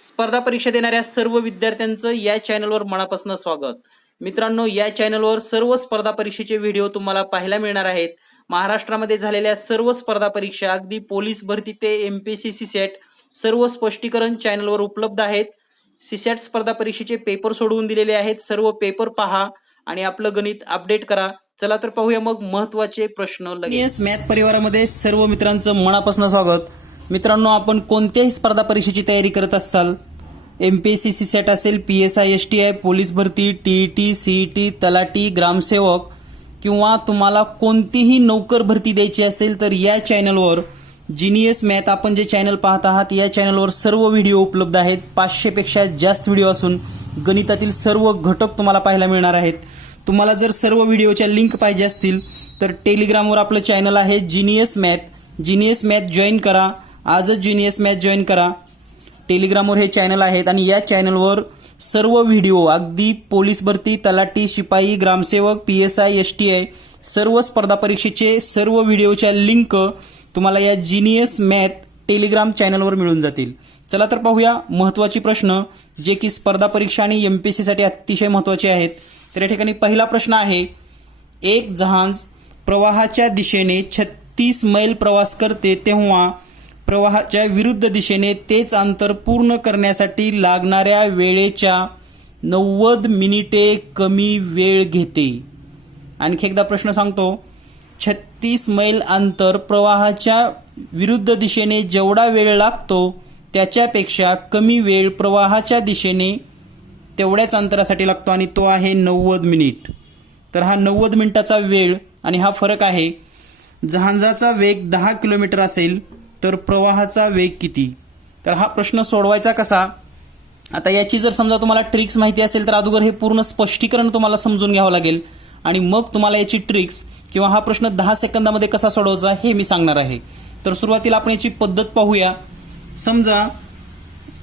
स्पर्धा परीक्षा देणाऱ्या सर्व विद्यार्थ्यांचं या चॅनलवर मनापासून स्वागत. मित्रांनो, या चॅनलवर सर्व स्पर्धा परीक्षेचे व्हिडिओ तुम्हाला पाहायला मिळणार आहेत. महाराष्ट्रामध्ये झालेल्या सर्व स्पर्धा परीक्षा, अगदी पोलीस भरती ते एमपीएससी सीसेट, सर्व स्पष्टीकरण चॅनलवर उपलब्ध आहेत. सीसेट स्पर्धा परीक्षेचे पेपर सोडवून दिलेले आहेत. सर्व पेपर पहा आणि आपलं गणित अपडेट करा. चला तर पाहूया मग महत्त्वाचे प्रश्न लगेच. मॅथ परिवारामध्ये सर्व मित्रांचं मनापासून स्वागत. मित्रांनो, आपण कोणत्याही स्पर्धा परीक्षेची तयारी करत असाल, एमपीएससी सीसेट असेल, पीएसआय एसटीआय, पोलीस भरती, टीईटी, सीईटी, तलाठी, ग्रामसेवक किंवा तुम्हाला कोणतीही नोकर भरती द्यायची असेल तर या चॅनलवर जीनियस मॅथ आपण जे चॅनल पाहत आहात या चॅनलवर सर्व व्हिडिओ उपलब्ध आहेत. 500 पेक्षा जास्त व्हिडिओ असून गणितातील सर्व घटक तुम्हाला पाहायला मिळणार आहेत. तुम्हाला जर सर्व व्हिडिओच्या लिंक पाहिजे असतील तर टेलिग्रामवर आपलं चॅनल आहे जीनियस मॅथ जॉईन करा. आजच जीनियस मॅथ जॉईन करा. टेलिग्रामवर हे चॅनल आहेत आणि या चॅनलवर सर्व व्हिडिओ, अगदी पोलीस भरती, तलाठी, शिपाई, ग्रामसेवक, पीएसआय एसटीआय सर्व स्पर्धा परीक्षेचे सर्व व्हिडिओच्या लिंक तुम्हाला या जीनियस मॅथ टेलिग्राम चॅनलवर मिळून जातील. चला तर पाहूया महत्त्वाचे प्रश्न जे की स्पर्धा परीक्षा आणि एमपीएससीसाठी अतिशय महत्त्वाचे आहेत. तर या ठिकाणी पहिला प्रश्न आहे, एक जहाज प्रवाहाच्या दिशेने 36 मैल प्रवास करते तेव्हा प्रवाहाच्या विरुद्ध दिशेने तेच अंतर पूर्ण करण्यासाठी लागणाऱ्या वेळेच्या 90 मिनिटे कमी वेळ घेते. आणखी एकदा प्रश्न सांगतो, 36 मैल अंतर प्रवाहाच्या विरुद्ध दिशेने जेवढा वेळ लागतो त्याच्यापेक्षा कमी वेळ प्रवाहाच्या दिशेने तेवढ्याच अंतरासाठी लागतो आणि तो आहे 90 मिनिट. तर हा 90 मिनिटाचा वेळ आणि हा फरक आहे. जहाजाचा वेग 10 किलोमीटर असेल तर प्रवाहाचा वेग किती? तर हा प्रश्न सोडवायचा कसा? आता याची जर समजा तुम्हाला ट्रिक्स माहिती असेल तर अगोदर हे पूर्ण स्पष्टीकरण तुम्हाला समजून घ्यावं लागेल आणि मग तुम्हाला याची ट्रिक्स किंवा हा प्रश्न 10 सेकंदामध्ये कसा सोडवायचा हे मी सांगणार आहे. तर सुरुवातीला आपण याची पद्धत पाहूया. समजा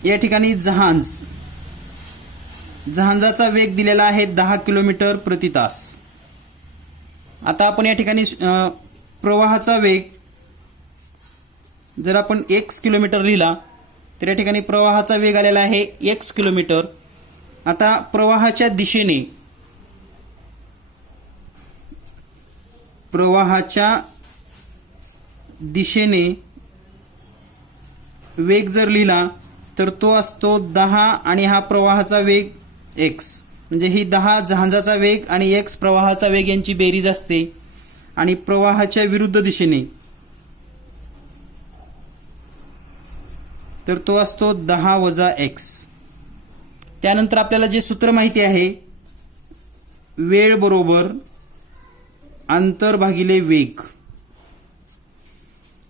या ठिकाणी जहाजाचा वेग दिलेला आहे 10 किलोमीटर प्रति तास. आता आपण या ठिकाणी प्रवाहाचा वेग जर आपण x किलोमीटर लिहिला तर या ठिकाणी प्रवाहाचा वेग आलेला आहे x किलोमीटर. आता प्रवाहाच्या दिशेने वेग जर लिहिला तर तो असतो 10 आणि हा प्रवाहाचा वेग x, म्हणजे ही 10 जहाजाचा वेग आणि x प्रवाहाचा वेग यांची बेरीज असते. आणि प्रवाहाच्या विरुद्ध दिशेने तर तो असतो 10 वजा x. त्यानंतर आपल्याला जे सूत्र माहिती आहे, वेळ बरोबर अंतर भागिले वेग.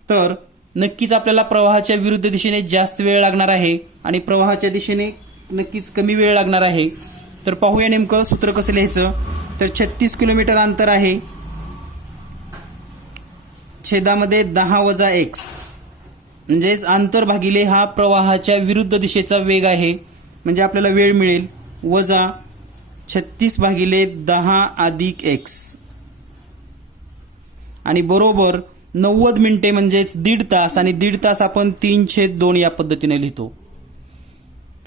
तर नक्कीच आपल्याला प्रवाहाच्या विरुद्ध दिशेने जास्त वेळ लागणार आहे आणि प्रवाहाच्या दिशेने नक्कीच कमी वेळ लागणार आहे. तर पाहूया नेमकं सूत्र कसं लिहायचं. तर 36 किलोमीटर अंतर आहे, छेदामध्ये 10 वजा x, म्हणजेच अंतर भागिले हा प्रवाहाच्या विरुद्ध दिशेचा वेग आहे, म्हणजे आपल्याला वेळ मिळेल वजा 36 भागिले 10 अधिक x आणि बरोबर 90 मिनिटे म्हणजेच 1.5 तास आणि 1.5 तास आपण 3/2 या पद्धतीने लिहितो.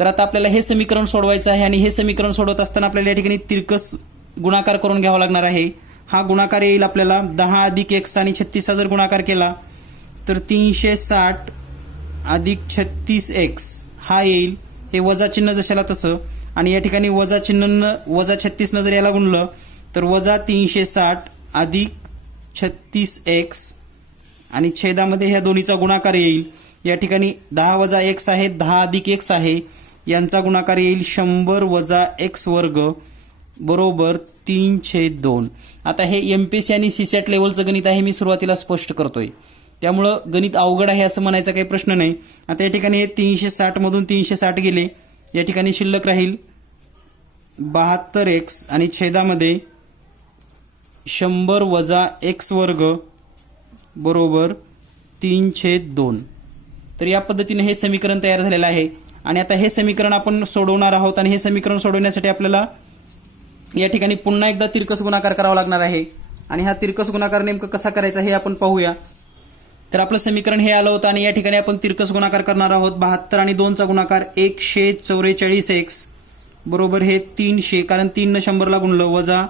तर आता आपल्याला हे समीकरण सोडवायचं आहे आणि हे समीकरण सोडवत असताना आपल्याला या ठिकाणी तिरकस गुणाकार करून घ्यावा लागणार आहे. हा गुणाकार येईल आपल्याला 10 अधिक x आणि 36 चा जर गुणाकार केला तर 360 अधिक 36x हा येईल. हे वजा चिन्ह जशाला तसं आणि या ठिकाणी वजा चिन्ह वजा 36 न जर याला गुणलं तर वजा 360 अधिक 36x आणि छेदामध्ये ह्या दोन्हीचा गुणाकार येईल. या ठिकाणी 10 वजा x आहे, 10 अधिक x आहे, यांचा गुणाकार येईल 100 वजा x वर्ग बरोबर 3/2. आता हे एमपीएससी आणि सीसेट लेवलचं गणित आहे, मी सुरुवातीला स्पष्ट करतोय, त्यामुळं गणित अवघड आहे असं म्हणायचा काही प्रश्न नाही. आता या ठिकाणी 360 मधून 360 गेले, या ठिकाणी शिल्लक राहील 72x आणि छेदामध्ये 100 वजा x वर्ग बरोबर 3/2. तर या पद्धतीने हे समीकरण तयार झालेलं आहे आणि आता हे समीकरण आपण सोडवणार आहोत आणि हे समीकरण सोडवण्यासाठी आपल्याला या ठिकाणी पुन्हा एकदा तिरकस गुणाकार करावा लागणार आहे आणि हा तिरकस गुणाकार नेमका कसा करायचा हे आपण पाहूया. तर आपलं समीकरण हे आलं होतं आणि या ठिकाणी आपण तिरकस गुणाकार करणार आहोत. 72 आणि 2चा गुणाकार 144x बरोबर हे 300, कारण 3 ने 100 ला गुणलं, वजा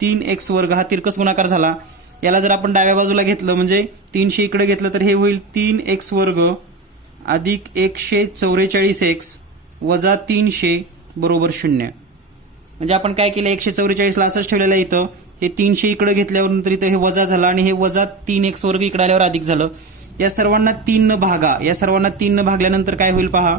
3x वर्ग हा तिरकस गुणाकार झाला. याला जर आपण डाव्या बाजूला घेतलं म्हणजे 300 इकडे घेतलं तर हे होईल 3x वर्ग अधिक 144x वजा 300 बरोबर 0. म्हणजे आपण काय केलं, 144 ला असंच ठेवलेलं आहे इथं, हे 300 इकडे घेतल्यावर नंतर इथं हे वजा झालं आणि हे वजा 3x वर्ग इकडे आल्यावर अधिक झालं. या सर्वांना 3 न भागा, या सर्वांना 3 न भागल्यानंतर काय होईल पहा,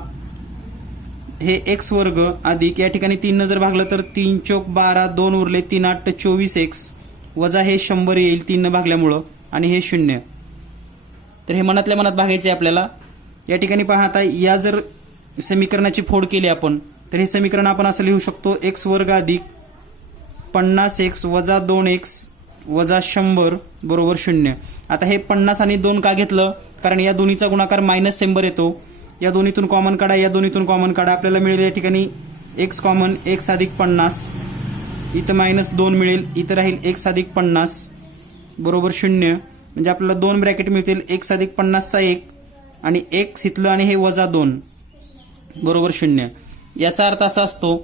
हे x वर्ग अधिक या ठिकाणी 3 न जर भागलं तर 3 चौक 12, 2 उरले 3 8 24x वजा हे 100 येईल 3 न भागल्यामुळं आणि हे 0. तर हे मनातल्या मनात भागायचे आपल्याला. या ठिकाणी पहा आता या जर समीकरणाची फोड केली आपण तर हे समीकरण आपण असं लिहू शकतो, x वर्ग अधिक 50x वजा 2x वजा 100 बरोबर 0. आता हे 50 आणि 2 का घेतलं, कारण या दोन्हीचा गुणाकार मायनस 100 येतो. या दोन्हीतून कॉमन काढा, या दोन्हीतून कॉमन काढा, आपल्याला मिळेल या ठिकाणी x कॉमन, x अधिक 50, इथं मायनस 2 मिळेल, इथं राहील x अधिक 50 बरोबर 0. म्हणजे आपल्याला 2 ब्रॅकेट मिळतील, x अधिक 50चा 1 आणि x इथलं आणि हे वजा 2 बरोबर 0. याचा अर्थ असा असतो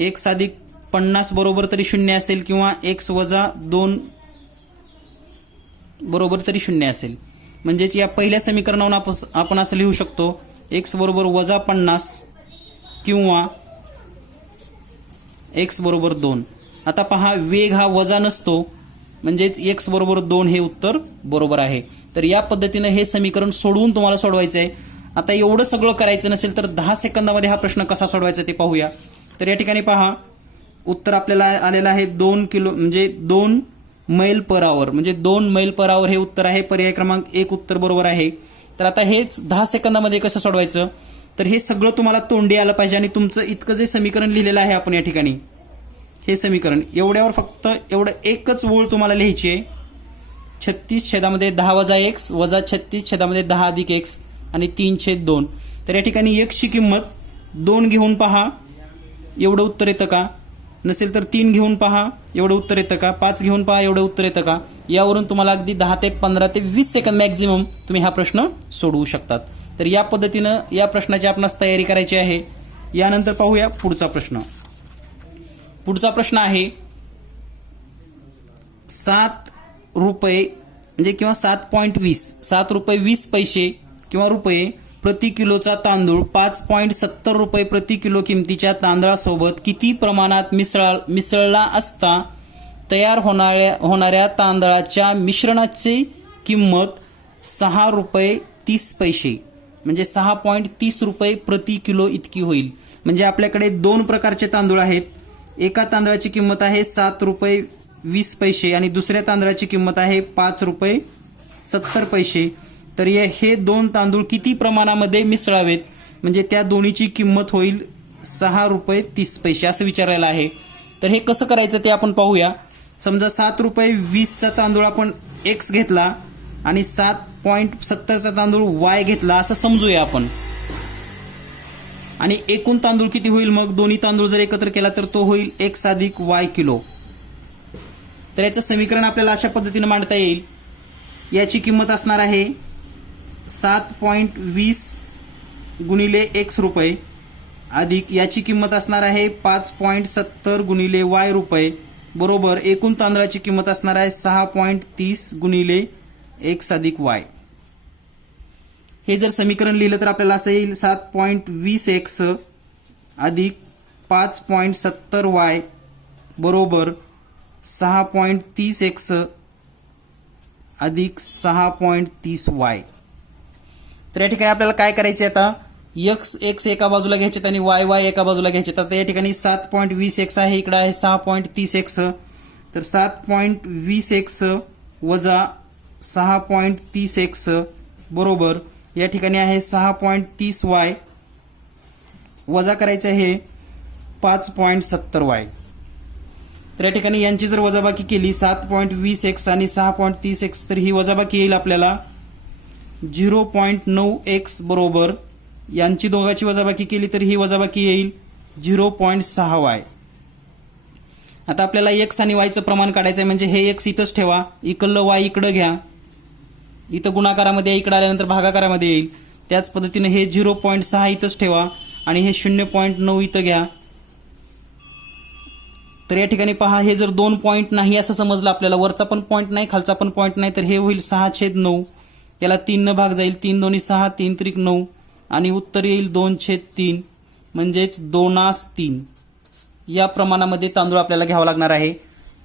x अधिक 50 बरोबर तरी 0 असेल किंवा x वजा 2 बरोबर तरी 0 असेल. म्हणजेच या पहिल्या समीकरणावरून आपण असं लिहू शकतो, x बरोबर वजा 50 किंवा x बरोबर 2. आता पहा वेग हा वजा नसतो, म्हणजेच x बरोबर 2 हे उत्तर बरोबर आहे. तर या पद्धतीने हे समीकरण सोडवून तुम्हाला सोडवायचं आहे. आता एवढं सगळं करायचं नसेल तर 10 सेकंदामध्ये हा प्रश्न कसा सोडवायचा ते पाहूया. तर या ठिकाणी पहा उत्तर आपल्याला आलेलं आहे 2 किलो म्हणजे 2 मैल पर आवर, म्हणजे 2 मैल पर आवर हे उत्तर आहे. पर्याय क्रमांक 1 उत्तर बरोबर आहे. तर आता हेच 10 सेकंदामध्ये कसं सोडवायचं, तर हे सगळं तुम्हाला तोंडी आलं पाहिजे आणि तुमचं इतकं जे समीकरण लिहिलेलं आहे आपण या ठिकाणी, हे समीकरण एवढ्यावर फक्त एवढं एकच ओळ तुम्हाला लिहायची आहे. 36/10 वजा x वजा 36/10 अधिक x आणि 3/2. तर या ठिकाणी x ची किंमत 2 घेऊन पहा एवढं उत्तर येतं का, नसेल तर 3 घेऊन पहा एवढं उत्तर येतं का, 5 घेऊन पहा एवढं उत्तर येतं का. यावरून तुम्हाला अगदी 10 ते 15 ते 20 सेकंद मॅक्झिमम तुम्ही हा प्रश्न सोडवू शकतात. तर या पद्धतीनं या प्रश्नाची आपणास तयारी करायची आहे. यानंतर पाहूया पुढचा प्रश्न. पुढचा प्रश्न आहे 7 रुपये म्हणजे किंवा 7 रुपये 20 पैसे किंवा रुपये प्रति किलोचा तांदूळ 5.70 रुपये प्रति किलो किमतीच्या तांदळासोबत किती प्रमाणात मिसळला असता तयार होणाऱ्या तांदळाच्या मिश्रणाची किंमत 6 रुपये 30 पैसे म्हणजे 6.30 रुपये प्रति किलो इतकी होईल. म्हणजे आपल्याकडे 2 प्रकारचे तांदूळ आहेत. एका तांदळाची किंमत आहे 7 रुपये 20 पैसे आणि दुसऱ्या तांदळाची किंमत आहे 5 रुपये 70 पैसे. तर हे 2 तांदूळ किती प्रमाणामध्ये मिसळावेत, म्हणजे त्या दोन्हीची किंमत होईल 6 रुपये 30 पैसे असं विचारायला आहे. तर हे कसं करायचं ते आपण पाहूया. समजा 7 रुपये 20चा तांदूळ आपण x घेतला आणि 7.70चा तांदूळ y घेतला असं समजूया आपण. आणि एकूण तांदूळ किती होईल, मग दोन्ही तांदूळ जर एकत्र केला तर तो होईल x अधिक y किलो. तर याचं समीकरण आपल्याला अशा पद्धतीने मांडता येईल. याची किंमत असणार आहे 7.20 गुणिले x रुपये अधिक याची किंमत असणार आहे 5.70 गुणिले y रुपये बरोबर एकूण तांदळाची किंमत असणार आहे 6.30 गुणिले x अधिक y. हे जर समीकरण लिहिलं तर आपल्याला असं येईल 7.20x अधिक 5.70y बरोबर 6.30x अधिक 6.30y. तर या ठिकाणी आपल्याला काय करायचे आता, x एका बाजूला घ्यायचे आणि y एका बाजूला घ्यायचे. तर या ठिकाणी 7.20x आहे, इकडे आहे 6.30x. तर 7.20x वजा 6.30x बरोबर या ठिकाणी आहे 6.30y वजा करायचं आहे 5.70y. तर या ठिकाणी यांची जर वजाबाकी केली 7.20x आणि 6.30x तर ही वजाबाकी येईल आपल्याला 0.9x बरोबर यांची दोघांची वजाबाकी केली तर ही वजाबाकी येईल 0.6y. आता आपल्याला एक्स आणि वायचं प्रमाण काढायचं आहे, म्हणजे हे एक्स इथंच ठेवा, इकडलं वाय इकडं घ्या, इथं गुणाकारामध्ये इकडं आल्यानंतर भागाकारामध्ये येईल. त्याच पद्धतीने हे 0.6 इथंच ठेवा आणि हे 0.9 इथं घ्या. तर या ठिकाणी पहा, हे जर 2 पॉईंट नाही असं समजलं आपल्याला, वरचा पण पॉईंट नाही खालचा पण पॉईंट नाही, तर हे होईल 6/9. याला 3 न भाग जाईल, 3 दोन्ही 6, 3 त्रिक 9 आणि उत्तर येईल 2/3, म्हणजेच 2/3. या प्रमाणामध्ये तांदूळ आपल्याला घ्यावा लागणार आहे.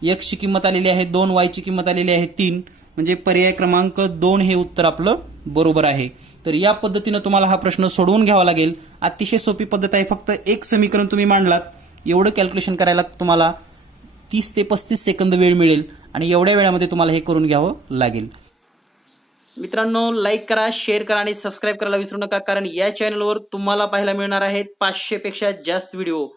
एक्सची किंमत आलेली आहे 2, वायची किंमत आलेली आहे 3, म्हणजे पर्याय क्रमांक 2 हे उत्तर आपलं बरोबर आहे. तर या पद्धतीनं तुम्हाला हा प्रश्न सोडवून घ्यावा लागेल. अतिशय सोपी पद्धत आहे, फक्त एक समीकरण तुम्ही मांडलात, एवढं कॅल्क्युलेशन करायला तुम्हाला 30 ते 35 सेकंद वेळ मिळेल आणि एवढ्या वेळामध्ये तुम्हाला हे करून घ्यावं लागेल. मित्रांनो, लाईक करा, शेअर करा आणि सबस्क्राईब करायला विसरू नका, कारण या चॅनलवर तुम्हाला पाहायला मिळणार आहेत 500 पेक्षा जास्त व्हिडिओ.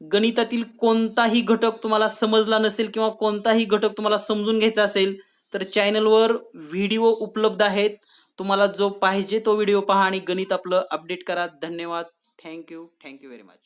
गणितातील कोणताही घटक तुम्हाला समजला नसेल किंवा कोणताही घटक तुम्हाला समजून घ्यायचा असेल तर चॅनलवर व्हिडिओ उपलब्ध आहेत. तुम्हाला जो पाहिजे तो व्हिडिओ पहा आणि गणित आपलं अपडेट करा. धन्यवाद. Thank you very much.